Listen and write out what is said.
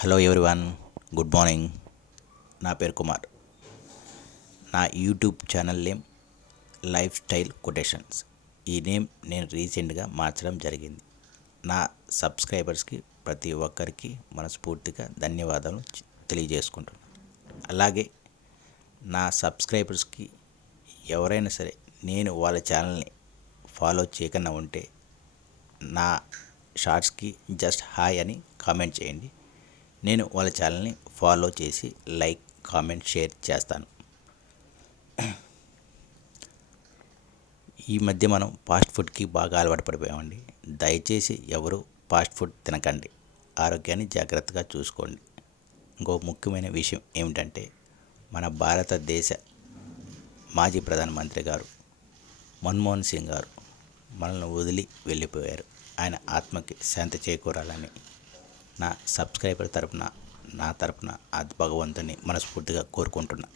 Hello everyone, good morning. నా పేరు కుమార్. నా YouTube channel name life style quotations. ఈ నేమ్ నేను రీసెంట్గా మార్చడం జరిగింది. నా సబ్స్క్రైబర్స్కి ప్రతి ఒక్కరికి మనస్ఫూర్తిగా ధన్యవాదాలు తెలియజేసుకుంటున్నాను. అలాగే నా సబ్స్క్రైబర్స్కి ఎవరైనా సరే నేను వాళ్ళ ఛానల్ని ఫాలో చేయకుండా ఉంటే నా షార్ట్స్కి జస్ట్ హాయ్ అని కామెంట్ చేయండి. నేను వాళ్ళ ఛానల్ని ఫాలో చేసి లైక్, కామెంట్, షేర్ చేస్తాను. ఈ మధ్య మనం ఫాస్ట్ ఫుడ్కి బాగా అలవాటు పడిపోయామండి. దయచేసి ఎవరు ఫాస్ట్ ఫుడ్ తినకండి. ఆరోగ్యాన్ని జాగ్రత్తగా చూసుకోండి. ఇంకో ముఖ్యమైన విషయం ఏమిటంటే, మన భారతదేశ మాజీ ప్రధానమంత్రి గారు మన్మోహన్ సింగ్ గారు మనల్ని వదిలి వెళ్ళిపోయారు. ఆయన ఆత్మకి శాంతి చేకూరాలని నా సబ్స్క్రైబర్ తరపున, నా తరపున ఆ భగవంతుని మనస్ఫూర్తిగా కోరుకుంటున్నా.